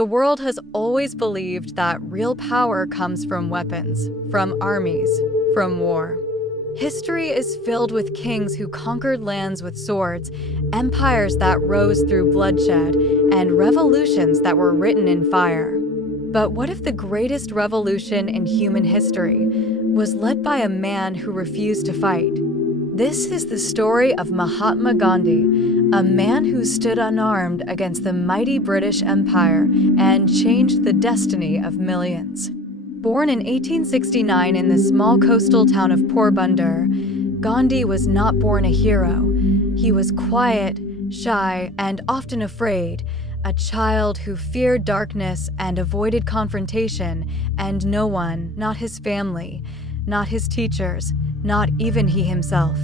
The world has always believed that real power comes from weapons, from armies, from war. History is filled with kings who conquered lands with swords, empires that rose through bloodshed, and revolutions that were written in fire. But what if the greatest revolution in human history was led by a man who refused to fight? This is the story of Mahatma Gandhi, a man who stood unarmed against the mighty British Empire and changed the destiny of millions. Born in 1869 in the small coastal town of Porbandar, Gandhi was not born a hero. He was quiet, shy, and often afraid, a child who feared darkness and avoided confrontation, and no one, not his family, not his teachers, not even he himself,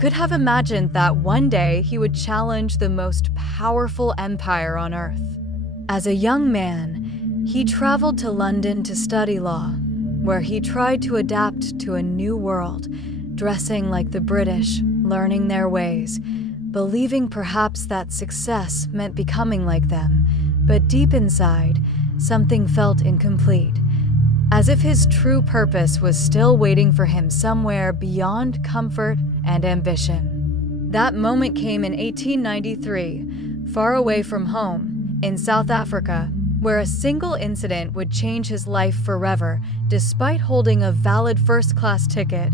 could have imagined that one day he would challenge the most powerful empire on earth. As a young man, he traveled to London to study law, where he tried to adapt to a new world, dressing like the British, learning their ways, believing perhaps that success meant becoming like them, but deep inside, something felt incomplete, as if his true purpose was still waiting for him somewhere beyond comfort and ambition. That moment came in 1893, far away from home, in South Africa, where a single incident would change his life forever. Despite holding a valid first-class ticket,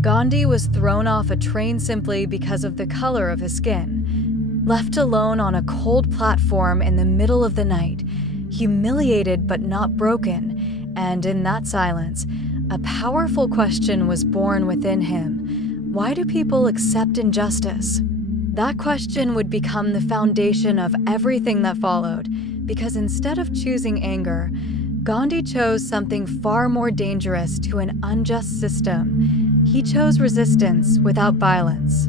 Gandhi was thrown off a train simply because of the color of his skin. Left alone on a cold platform in the middle of the night, humiliated but not broken, and in that silence, a powerful question was born within him. Why do people accept injustice? That question would become the foundation of everything that followed, because instead of choosing anger, Gandhi chose something far more dangerous to an unjust system. He chose resistance without violence.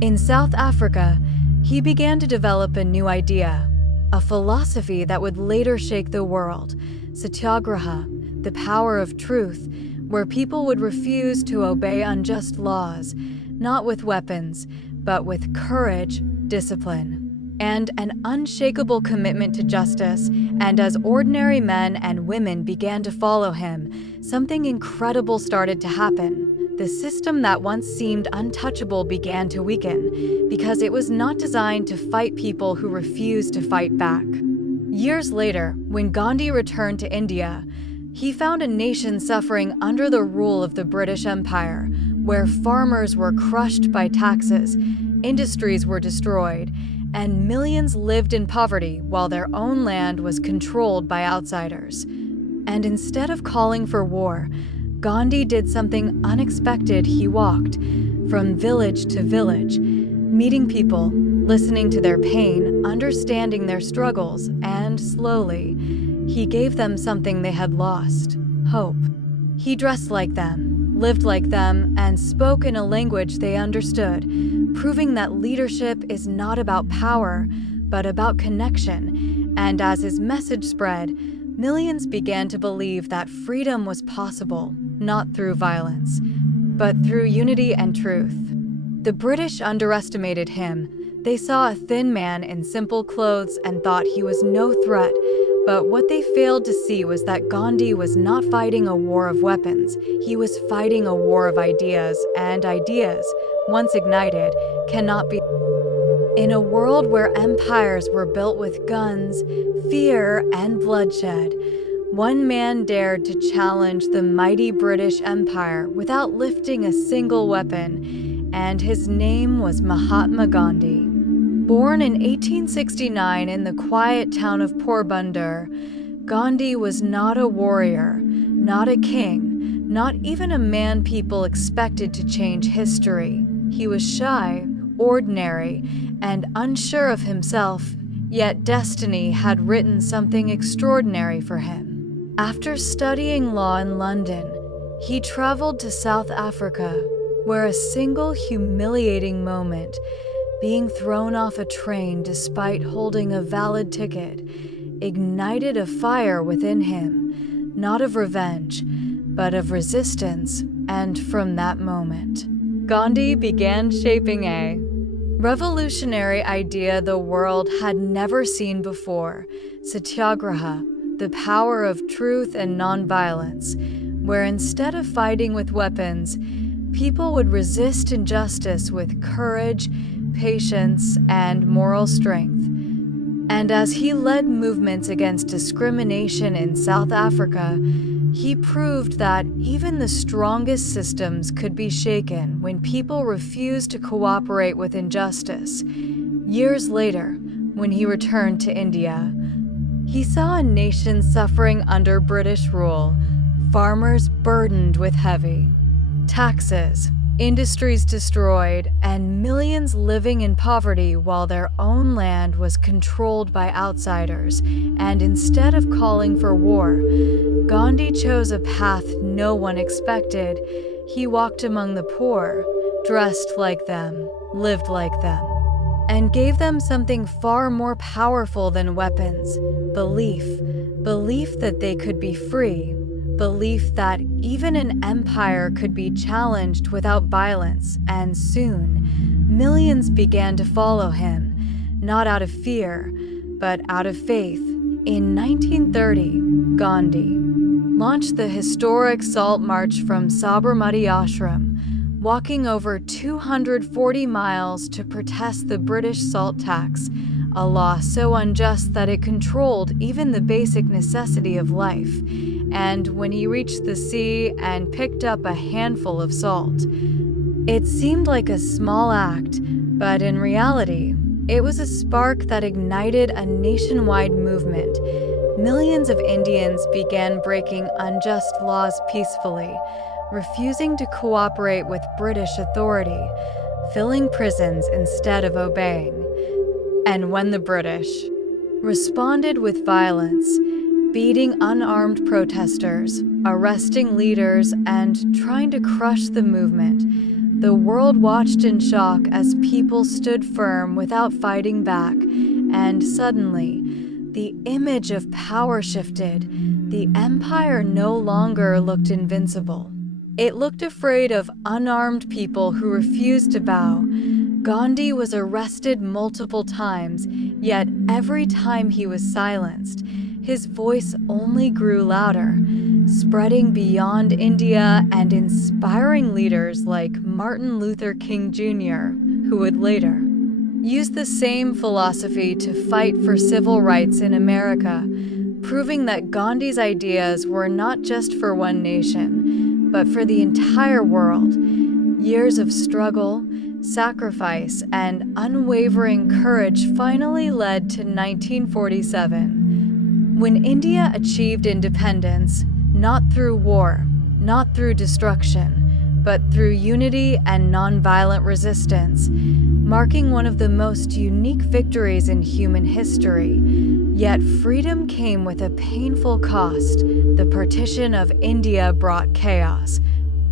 In South Africa, he began to develop a new idea, a philosophy that would later shake the world: satyagraha, the power of truth, where people would refuse to obey unjust laws, not with weapons, but with courage, discipline, and an unshakable commitment to justice. And as ordinary men and women began to follow him, something incredible started to happen. The system that once seemed untouchable began to weaken, because it was not designed to fight people who refused to fight back. Years later, when Gandhi returned to India, he found a nation suffering under the rule of the British Empire, where farmers were crushed by taxes, industries were destroyed, and millions lived in poverty while their own land was controlled by outsiders. And instead of calling for war, Gandhi did something unexpected. He walked from village to village, meeting people, listening to their pain, understanding their struggles, and slowly, he gave them something they had lost: hope. He dressed like them, lived like them, and spoke in a language they understood, proving that leadership is not about power, but about connection. And as his message spread, millions began to believe that freedom was possible, not through violence, but through unity and truth. The British underestimated him. They saw a thin man in simple clothes and thought he was no threat. But what they failed to see was that Gandhi was not fighting a war of weapons. He was fighting a war of ideas, and ideas, once ignited, cannot be. In a world where empires were built with guns, fear, and bloodshed, one man dared to challenge the mighty British Empire without lifting a single weapon, and his name was Mahatma Gandhi. Born in 1869 in the quiet town of Porbandar, Gandhi was not a warrior, not a king, not even a man people expected to change history. He was shy, ordinary, and unsure of himself, yet destiny had written something extraordinary for him. After studying law in London, he traveled to South Africa, where a single humiliating moment, being thrown off a train despite holding a valid ticket, ignited a fire within him, not of revenge, but of resistance. And from that moment, Gandhi began shaping a revolutionary idea the world had never seen before: satyagraha, the power of truth and nonviolence, where instead of fighting with weapons, people would resist injustice with courage, patience, and moral strength. And as he led movements against discrimination in South Africa, he proved that even the strongest systems could be shaken when people refused to cooperate with injustice. Years later, when he returned to India, he saw a nation suffering under British rule, farmers burdened with heavy taxes, industries destroyed, and millions living in poverty while their own land was controlled by outsiders. And instead of calling for war, Gandhi chose a path no one expected. He walked among the poor, dressed like them, lived like them, and gave them something far more powerful than weapons: belief. Belief that they could be free. Belief that even an empire could be challenged without violence, and soon, millions began to follow him, not out of fear, but out of faith. In 1930, Gandhi launched the historic Salt March from Sabarmati Ashram, walking over 240 miles to protest the British salt tax, a law so unjust that it controlled even the basic necessity of life. And when he reached the sea and picked up a handful of salt, it seemed like a small act, but in reality, it was a spark that ignited a nationwide movement. Millions of Indians began breaking unjust laws peacefully, refusing to cooperate with British authority, filling prisons instead of obeying. And when the British responded with violence, beating unarmed protesters, arresting leaders, and trying to crush the movement, the world watched in shock as people stood firm without fighting back. And suddenly, the image of power shifted. The empire no longer looked invincible. It looked afraid of unarmed people who refused to bow. Gandhi was arrested multiple times, yet every time he was silenced, his voice only grew louder, spreading beyond India and inspiring leaders like Martin Luther King Jr., who would later use the same philosophy to fight for civil rights in America, proving that Gandhi's ideas were not just for one nation, but for the entire world. Years of struggle, sacrifice, and unwavering courage finally led to 1947, when India achieved independence, not through war, not through destruction, but through unity and nonviolent resistance, marking one of the most unique victories in human history. Yet freedom came with a painful cost. The partition of India brought chaos,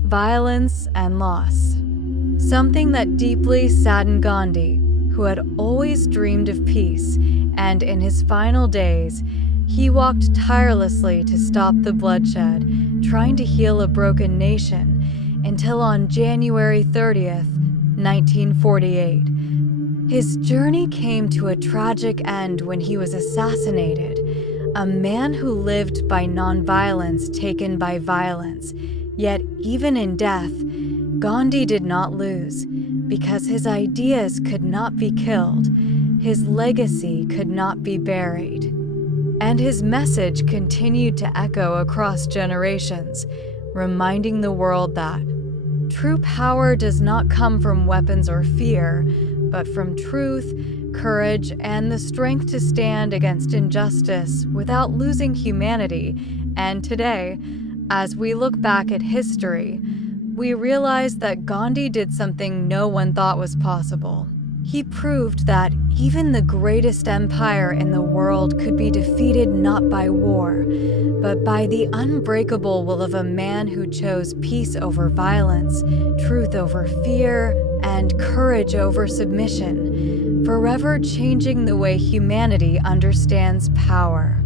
violence, and loss. Something that deeply saddened Gandhi, who had always dreamed of peace, and in his final days, he walked tirelessly to stop the bloodshed, trying to heal a broken nation, until on January 30th, 1948, his journey came to a tragic end when he was assassinated. A man who lived by nonviolence taken by violence. Yet even in death, Gandhi did not lose, because his ideas could not be killed, his legacy could not be buried, and his message continued to echo across generations, reminding the world that true power does not come from weapons or fear, but from truth, courage, and the strength to stand against injustice without losing humanity. And today, as we look back at history, we realize that Gandhi did something no one thought was possible. He proved that even the greatest empire in the world could be defeated not by war, but by the unbreakable will of a man who chose peace over violence, truth over fear, and courage over submission, forever changing the way humanity understands power.